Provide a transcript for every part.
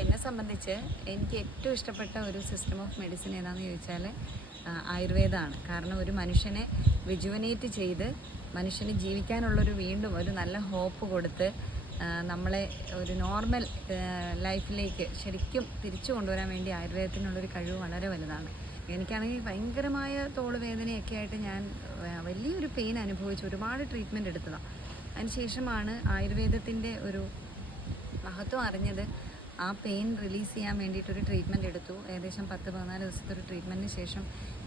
എന്നെ സംബന്ധിച്ച് എനിക്ക് ഏറ്റവും ഇഷ്ടപ്പെട്ട ഒരു സിസ്റ്റം ഓഫ് മെഡിസിൻ ഏതാണെന്ന് ചോദിച്ചാൽ ആയുർവേദമാണ്. കാരണം ഒരു മനുഷ്യനെ വിജുവനേറ്റ് ചെയ്ത് മനുഷ്യന് ജീവിക്കാനുള്ളൊരു വീണ്ടും ഒരു നല്ല ഹോപ്പ് കൊടുത്ത് നമ്മളെ ഒരു നോർമൽ ലൈഫിലേക്ക് ശരിക്കും തിരിച്ചു കൊണ്ടുവരാൻ വേണ്ടി ആയുർവേദത്തിനുള്ളൊരു കഴിവ് വളരെ വലുതാണ്. എനിക്കാണെങ്കിൽ ഭയങ്കരമായ തോള് വേദനയൊക്കെ ആയിട്ട് ഞാൻ വലിയൊരു പെയിൻ അനുഭവിച്ച് ഒരുപാട് ട്രീറ്റ്മെൻറ്റ് എടുത്തതാണ്. അതിനുശേഷമാണ് ആയുർവേദത്തിൻ്റെ ഒരു മഹത്വം അറിഞ്ഞത്. ആ പെയിൻ റിലീസ് ചെയ്യാൻ വേണ്ടിയിട്ടൊരു ട്രീറ്റ്മെൻറ്റ് എടുത്തു. ഏകദേശം 10-14 ദിവസത്തെ ഒരു ട്രീറ്റ്മെൻറ്റിന് ശേഷം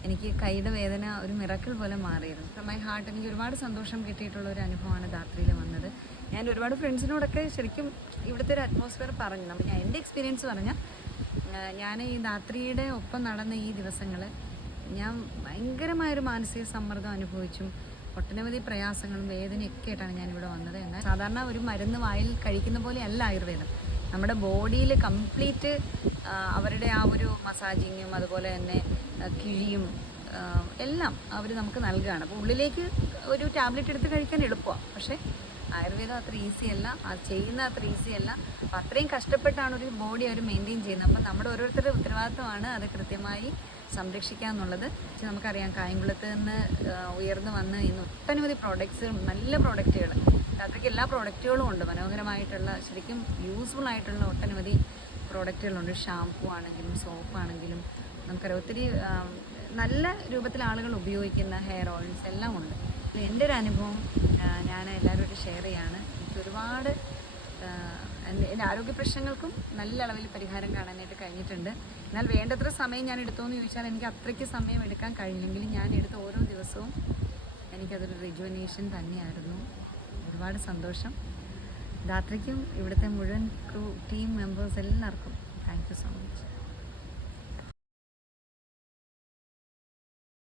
എനിക്ക് കൈയുടെ വേദന ഒരു മിറക്കിൾ പോലെ മാറിയിരുന്നു. ഫ്രം മൈ ഹാർട്ട് എനിക്ക് ഒരുപാട് സന്തോഷം കിട്ടിയിട്ടുള്ള ഒരു അനുഭവമാണ് ധാത്രിയിൽ വന്നത്. ഞാൻ ഒരുപാട് ഫ്രണ്ട്സിനോടൊക്കെ ശരിക്കും ഇവിടുത്തെ ഒരു അറ്റ്മോസ്ഫിയർ പറഞ്ഞു. ഞാൻ എൻ്റെ എക്സ്പീരിയൻസ് പറഞ്ഞാൽ ഞാൻ ഈ ധാത്രിയുടെ ഒപ്പം നടന്ന ഈ ദിവസങ്ങൾ ഞാൻ ഭയങ്കരമായൊരു മാനസിക സമ്മർദ്ദം അനുഭവിച്ചും ഒട്ടനവധി പ്രയാസങ്ങളും വേദനയൊക്കെ ആയിട്ടാണ് ഞാനിവിടെ വന്നത്. എന്നാൽ സാധാരണ ഒരു മരുന്ന് വായിൽ കഴിക്കുന്ന പോലെ അല്ല ആയുർവേദം. നമ്മുടെ ബോഡിയിൽ കംപ്ലീറ്റ് അവരുടെ ആ ഒരു മസാജിങ്ങും അതുപോലെ തന്നെ കിഴിയും എല്ലാം അവർ നമുക്ക് നൽകുകയാണ്. അപ്പോൾ ഉള്ളിലേക്ക് ഒരു ടാബ്ലറ്റ് എടുത്ത് കഴിക്കാൻ എളുപ്പമാണ്. പക്ഷേ ആയുർവേദം അത്ര ഈസി അല്ല, അത് ചെയ്യുന്ന അത്ര ഈസി അല്ല. അപ്പം അത്രയും കഷ്ടപ്പെട്ടാണ് ഒരു ബോഡി അവർ മെയിൻറ്റെയിൻ ചെയ്യുന്നത്. അപ്പം നമ്മുടെ ഓരോരുത്തരുടെ ഉത്തരവാദിത്വമാണ് അത് കൃത്യമായി സംരക്ഷിക്കുക എന്നുള്ളത്. നമുക്കറിയാം കായംകുളത്ത് നിന്ന് ഉയർന്നു വന്ന് ഇന്ന് ഒട്ടനവധി പ്രോഡക്ട്സ്, നല്ല പ്രോഡക്റ്റുകൾ, അത്രയ്ക്ക് എല്ലാ പ്രോഡക്റ്റുകളും ഉണ്ട്. മനോഹരമായിട്ടുള്ള ശരിക്കും യൂസ്ഫുൾ ആയിട്ടുള്ള ഒട്ടനവധി പ്രോഡക്റ്റുകളുണ്ട്. ഷാംപൂ ആണെങ്കിലും സോപ്പാണെങ്കിലും നമുക്കറിയാം ഒത്തിരി നല്ല രൂപത്തിൽ ആളുകൾ ഉപയോഗിക്കുന്ന ഹെയർ ഓയിൽസ് എല്ലാം ഉണ്ട്. എൻ്റെ ഒരു അനുഭവം ഞാൻ എല്ലാവരോടും ഷെയർ ചെയ്യാണ്. എനിക്ക് ഒരുപാട് എൻ്റെ ആരോഗ്യ പ്രശ്നങ്ങൾക്കും നല്ല അളവിൽ പരിഹാരം കാണാനായിട്ട് കഴിഞ്ഞിട്ടുണ്ട്. എന്നാൽ വേണ്ടത്ര സമയം ഞാൻ എടുത്തോയെന്ന് ചോദിച്ചാൽ എനിക്ക് അത്രയ്ക്ക് സമയം എടുക്കാൻ കഴിഞ്ഞെങ്കിലും ഞാൻ എടുത്ത ഓരോ ദിവസവും എനിക്കതൊരു റിജുവനേഷൻ തന്നെയായിരുന്നു. ഒരുപാട് സന്തോഷം. ധാത്രിക്കും ഇവിടുത്തെ മുഴുവൻ ക്രൂ ടീം മെമ്പേഴ്സ് എല്ലാവർക്കും താങ്ക് യു സോ മച്ച്.